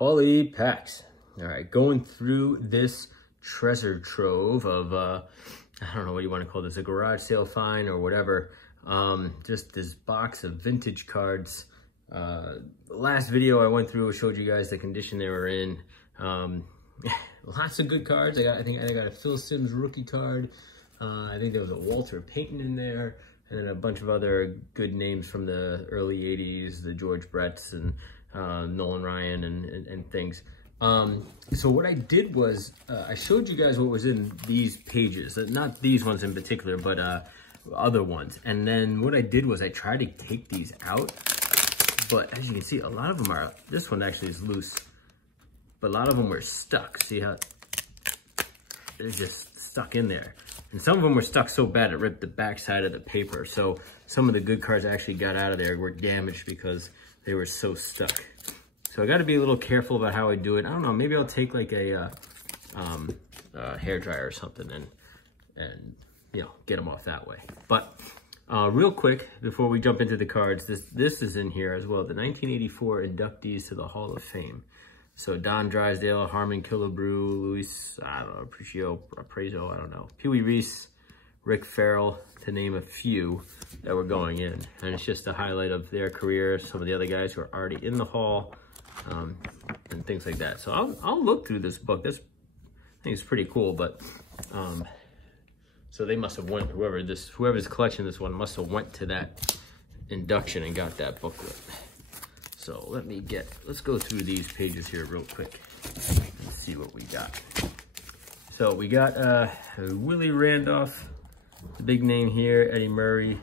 Quality packs. All right, going through this treasure trove of, I don't know what you want to call this, a garage sale find or whatever. Just this box of vintage cards. Last video I went through showed you guys the condition they were in. Lots of good cards. I think I got a Phil Simms rookie card. I think there was a Walter Payton in there, and then a bunch of other good names from the early 80s, the George Bretts and Nolan Ryan and things. So what I did was I showed you guys what was in these pages, not these ones in particular, but other ones. And then what I did was I tried to take these out, but as you can see, a lot of them are, this one actually is loose, but a lot of them were stuck. See how they're just stuck in there. And some of them were stuck so bad it ripped the back side of the paper. So some of the good cards I actually got out of there were damaged because they were so stuck. So I got to be a little careful about how I do it. I don't know, maybe I'll take like a hair dryer or something and you know, get them off that way. But real quick, before we jump into the cards, this is in here as well. The 1984 inductees to the Hall of Fame. So Don Drysdale, Harmon Killebrew, Luis, I don't know, Apprazo, I don't know, Pee Wee Reese, Rick Farrell, to name a few that were going in. And it's just a highlight of their career, some of the other guys who are already in the Hall, and things like that. So I'll look through this book. I think it's pretty cool, but so they must have went, whoever's collecting this one must have went to that induction and got that booklet. So let's go through these pages here real quick and see what we got. So we got Willie Randolph, the big name here, Eddie Murray.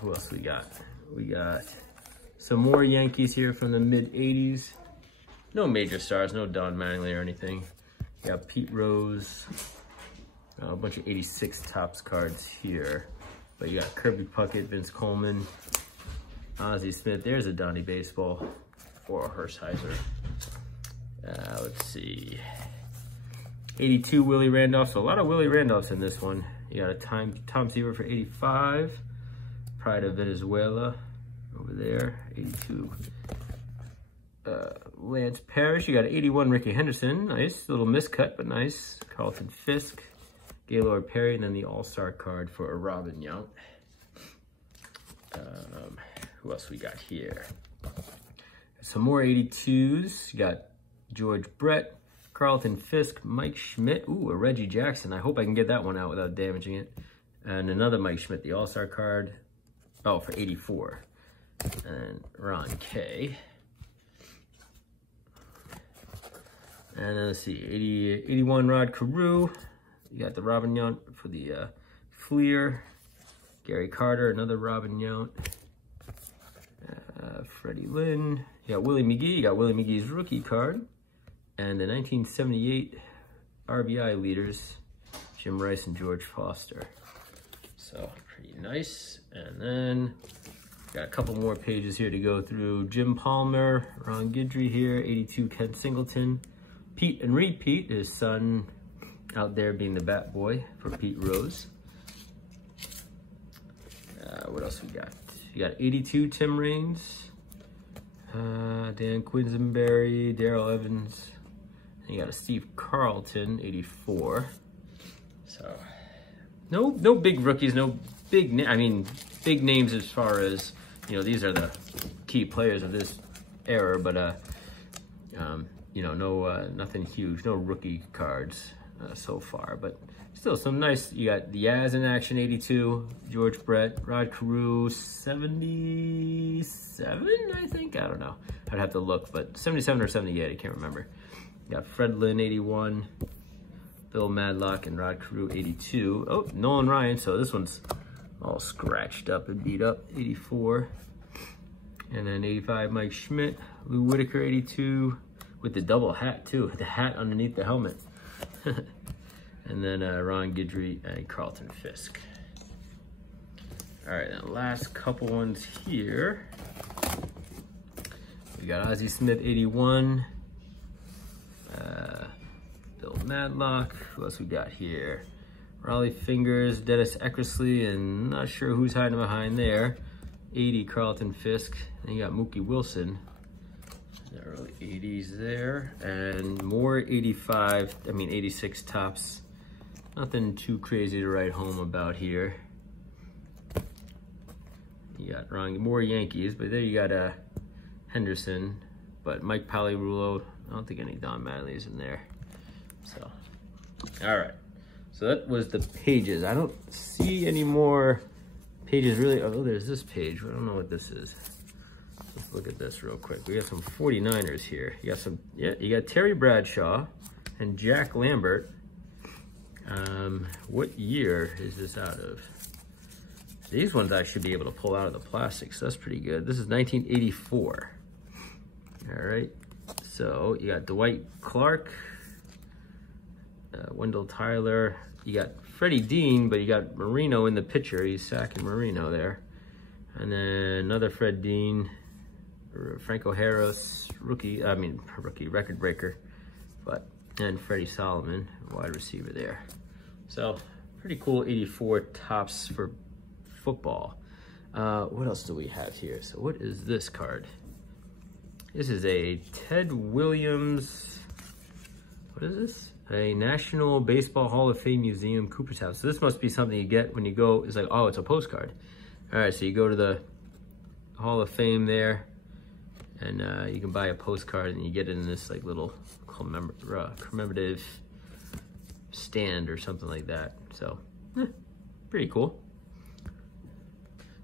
Who else we got? We got some more Yankees here from the mid-'80s. No major stars, no Don Mattingly or anything. We got Pete Rose, a bunch of 86 Topps cards here. But you got Kirby Puckett, Vince Coleman, Ozzie Smith. There's a Donnie baseball for Hershiser. Let's see. 82 Willie Randolph. So a lot of Willie Randolphs in this one. You got a Tom Seaver for 85. Pride of Venezuela over there. 82. Lance Parrish. You got 81 Ricky Henderson. Nice. Little miscut, but nice. Carlton Fisk. Gaylord Perry. And then the All-Star card for Robin Yount. Who else we got here? Some more 82s. You got George Brett, Carlton Fisk, Mike Schmidt. Ooh, a Reggie Jackson. I hope I can get that one out without damaging it. And another Mike Schmidt, the All-Star card. Oh, for 84. And Ron Kay. And then let's see, 81 Rod Carew. You got the Robin Yount for the Fleer. Gary Carter, another Robin Yount. Freddie Lynn. You got Willie McGee. You got Willie McGee's rookie card. And the 1978 RBI leaders, Jim Rice and George Foster. So pretty nice. And then got a couple more pages here to go through. Jim Palmer, Ron Guidry here, 82 Ken Singleton. Pete and Repeat, his son out there being the bat boy for Pete Rose. What else we got? You got 82 Tim Raines, Dan Quisenberry, Darrell Evans. And you got a Steve Carlton, 84. So no big rookies, no big big names as far as, you know, these are the key players of this era, but you know, no nothing huge, no rookie cards so far, but still some nice. You got the Yaz in action, 82, George Brett, Rod Carew, 77, I think, I don't know, I'd have to look, but 77 or 78, I can't remember. You got Fred Lynn, 81, Bill Madlock and Rod Carew, 82. Oh, Nolan Ryan, so this one's all scratched up and beat up, 84. And then 85, Mike Schmidt, Lou Whitaker, 82, with the double hat too, the hat underneath the helmet. And then Ron Guidry and Carlton Fisk. All right, then last couple ones here. We got Ozzie Smith, 81. Bill Madlock. Who else we got here? Raleigh Fingers, Dennis Eckersley, and not sure who's hiding behind there. 80 Carlton Fisk. And you got Mookie Wilson in the early 80s. CDs there, and more 86 Topps. Nothing too crazy to write home about here. You got more Yankees, but there you got Henderson, but Mike Pagliarulo. I don't think any Don Mattingly's in there. So, all right. So that was the pages. I don't see any more pages really. Oh, there's this page. I don't know what this is. Let's look at this real quick. We got some 49ers here. You got some, yeah, you got Terry Bradshaw and Jack Lambert. What year is this out of? These ones I should be able to pull out of the plastic, so that's pretty good. This is 1984. All right, so you got Dwight Clark, Wendell Tyler. You got Freddie Dean, but you got Marino in the picture. He's sacking Marino there. And then another Fred Dean, Franco Harris, rookie record breaker, and Freddie Solomon, wide receiver there. So pretty cool 84 Topps for football. What else do we have here? So what is this card? This is a Ted Williams, what is this? A National Baseball Hall of Fame Museum, Cooperstown. So this must be something you get when you go, it's like, oh, it's a postcard. All right, so you go to the Hall of Fame there, and you can buy a postcard, and you get it in this like little commemorative stand or something like that. So, pretty cool.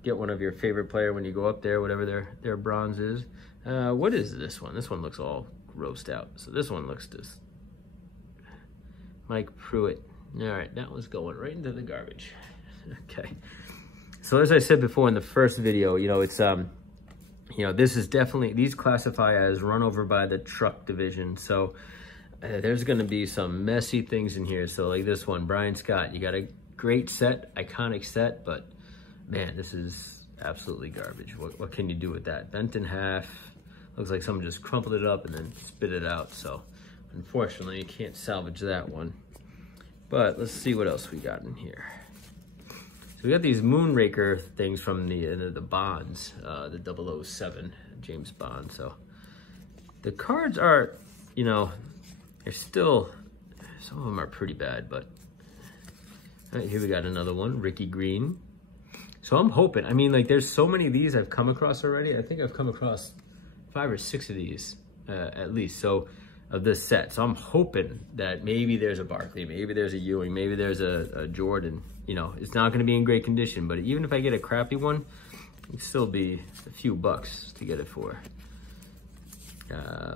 Get one of your favorite player when you go up there, whatever their bronze is. What is this one? This one looks all grossed out. So this one looks just Mike Pruitt. All right, that was going right into the garbage. Okay. So as I said before in the first video, you know, it's you know, this is definitely, these classify as run over by the truck division. So there's going to be some messy things in here. So like this one, Brian Scott, you got a great set, iconic set, but man, this is absolutely garbage. What can you do with that? Bent in half. Looks like someone just crumpled it up and then spit it out. So unfortunately, you can't salvage that one. But let's see what else we got in here. So we got these Moonraker things from the Bonds, the 007 James Bond. So the cards are, you know, they're still, some of them are pretty bad, but all right, here we got another one, Ricky Green. So I'm hoping, I mean, like there's so many of these I've come across already. I think I've come across 5 or 6 of these at least, so of this set. So I'm hoping that maybe there's a Barkley, maybe there's a Ewing, maybe there's a Jordan. You know, it's not gonna be in great condition, but even if I get a crappy one, it'd still be a few bucks to get it for.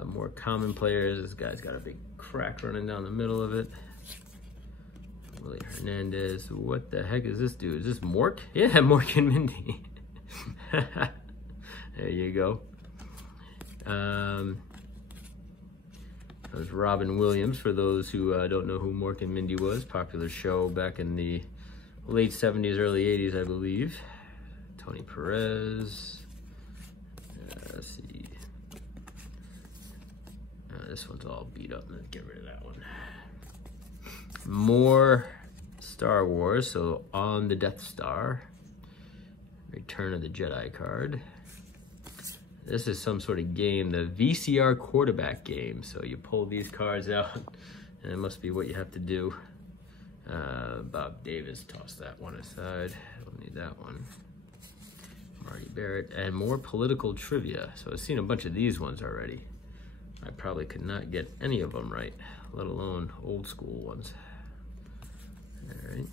More common players. This guy's got a big crack running down the middle of it. Willie Hernandez. What the heck is this dude? Is this Mork? Yeah, Mork and Mindy. There you go. That was Robin Williams, for those who don't know who Mork and Mindy was. Popular show back in the late 70s, early 80s, I believe. Tony Perez. Let's see. This one's all beat up. Let's get rid of that one. More Star Wars, so On the Death Star. Return of the Jedi card. This is some sort of game, the VCR quarterback game. So you pull these cards out, and it must be what you have to do. Bob Davis, toss that one aside. Don't need that one. Marty Barrett, and more political trivia. So I've seen a bunch of these ones already. I probably could not get any of them right, let alone old school ones. All right.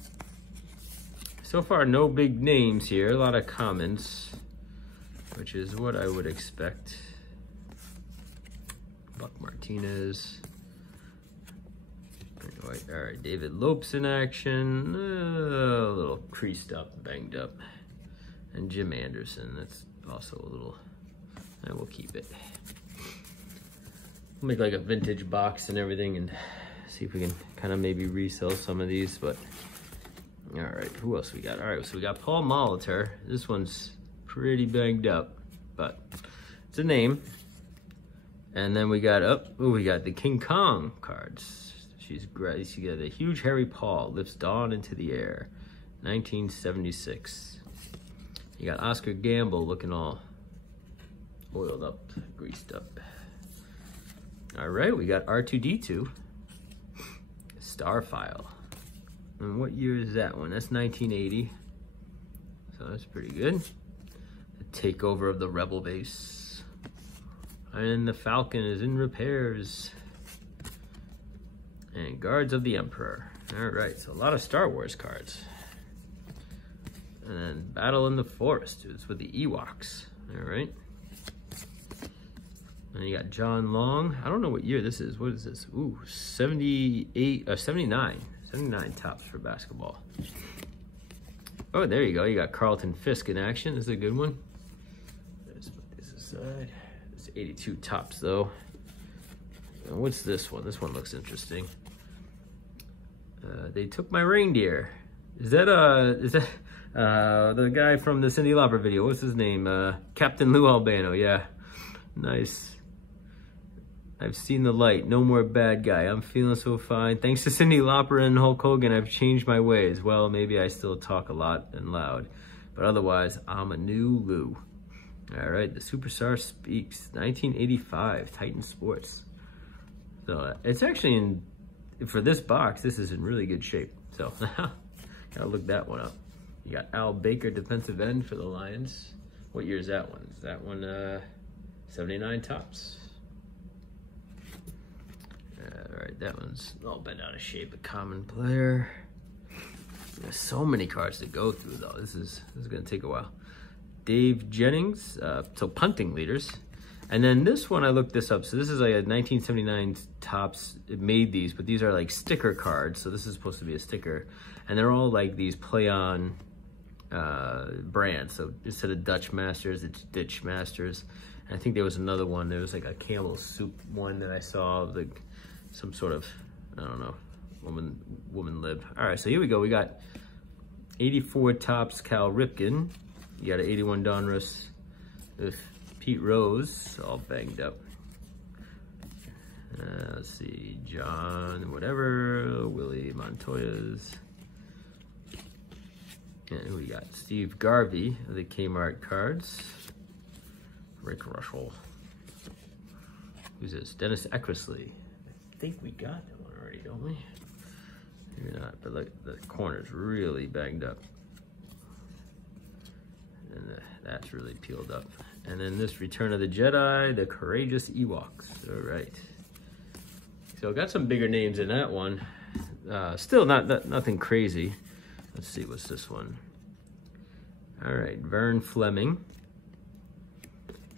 So far, no big names here, a lot of commons, which is what I would expect. Buck Martinez. All right, David Lopes in action, a little creased up, banged up. And Jim Anderson, that's also a little, I will keep it. We'll make like a vintage box and everything and see if we can kind of maybe resell some of these, but all right, who else we got? All right, so we got Paul Molitor. This one's pretty banged up, but it's a name. And then we got, we got the King Kong cards. She's great. She got a huge hairy paw, lifts dawn into the air, 1976. You got Oscar Gamble looking all oiled up, greased up. All right, we got R2-D2, Starfile. And what year is that one? That's 1980. So that's pretty good. The takeover of the Rebel base. And the Falcon is in repairs. And Guards of the Emperor. All right, so a lot of Star Wars cards. And then Battle in the Forest. It's with the Ewoks. All right. And you got John Long. I don't know what year this is. What is this? Ooh, 78, 79. 79 tops for basketball. Oh, there you go. You got Carlton Fisk in action. This is a good one. Let's put this aside. It's 82 tops, though. And what's this one? This one looks interesting. They Took My Reindeer. Is that the guy from the Cyndi Lauper video? What's his name? Captain Lou Albano. Yeah, nice. I've seen the light. No more bad guy. I'm feeling so fine. Thanks to Cyndi Lauper and Hulk Hogan, I've changed my ways. Well, maybe I still talk a lot and loud, but otherwise, I'm a new Lou. All right, the Superstar Speaks. 1985, Titan Sports. So it's actually in, for this box, this is in really good shape. So gotta look that one up. You got Al Baker, defensive end for the Lions. What year is that one? Is that one 79 tops? All right, that one's all bent out of shape. A common player. There's so many cards to go through, though. This is gonna take a while. Dave Jennings, so punting leaders. And then this one, I looked this up. So this is like a 1979 tops. It made these, but these are like sticker cards. So this is supposed to be a sticker. And they're all like these play-on brands. So instead of Dutch Masters, it's Ditch Masters. And I think there was another one. There was like a Campbell Soup one that I saw, like some sort of, I don't know, woman lived. All right, so here we go. We got 84 tops Cal Ripken. You got an 81 Donruss with Pete Rose, all banged up. Let's see, John, whatever, Willie Montoya's. And we got Steve Garvey of the Kmart cards. Rick Russell. Who's this? Dennis Eckersley. I think we got that one already, don't we? Maybe not, but look, the corner's really banged up. And that's really peeled up. And then this Return of the Jedi, the Courageous Ewoks. All right. So got some bigger names in that one. Still nothing crazy. Let's see, what's this one? All right, Vern Fleming.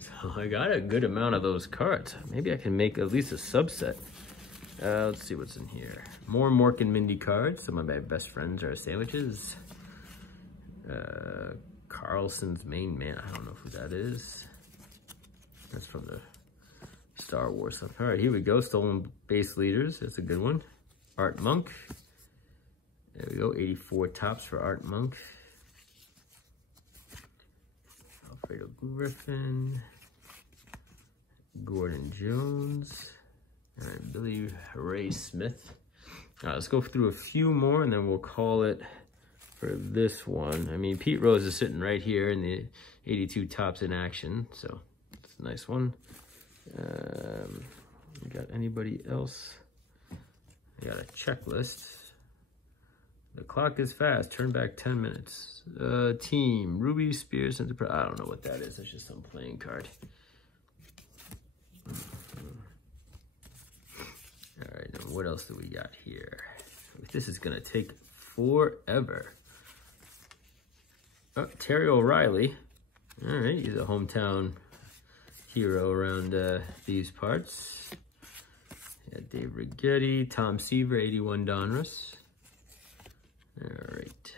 So I got a good amount of those cards. Maybe I can make at least a subset. Let's see what's in here. More Mork and Mindy cards. Some of my best friends are sandwiches. Carlson's Main Man. I don't know who that is. That's from the Star Wars stuff. All right, here we go. Stolen Base Leaders. That's a good one. Art Monk. There we go. 84 tops for Art Monk. Alfredo Griffin. Gordon Jones. All right, Billy Ray Smith. All right, let's go through a few more and then we'll call it for this one. I mean, Pete Rose is sitting right here in the 82 tops in action, so it's a nice one. We got anybody else? I got a checklist. The clock is fast. Turn back 10 minutes. Team Ruby Spears and I don't know what that is. It's just some playing card. All right, then what else do we got here? This is gonna take forever. Oh, Terry O'Reilly. All right, he's a hometown hero around these parts. Yeah, Dave Righetti, Tom Seaver, 81 Donruss. All right,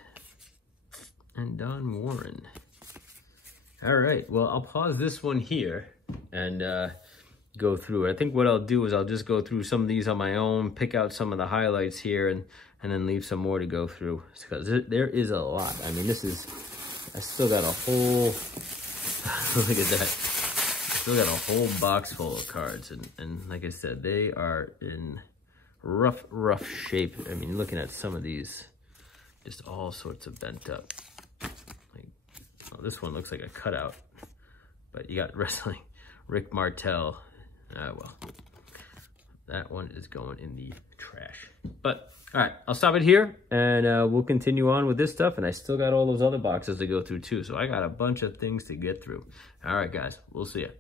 and Don Warren. All right, well, I'll pause this one here and go through it. I think what I'll do is I'll just go through some of these on my own, pick out some of the highlights here, and then leave some more to go through, because there is a lot. I mean, this is, I still got a whole, look at that. I still got a whole box full of cards. And like I said, they are in rough shape. I mean, looking at some of these, just all sorts of bent up. Like, well, this one looks like a cutout, but you got wrestling. Rick Martel. Well, that one is going in the trash. But all right, I'll stop it here, and we'll continue on with this stuff. And I still got all those other boxes to go through too, so I got a bunch of things to get through. All right, guys, we'll see you.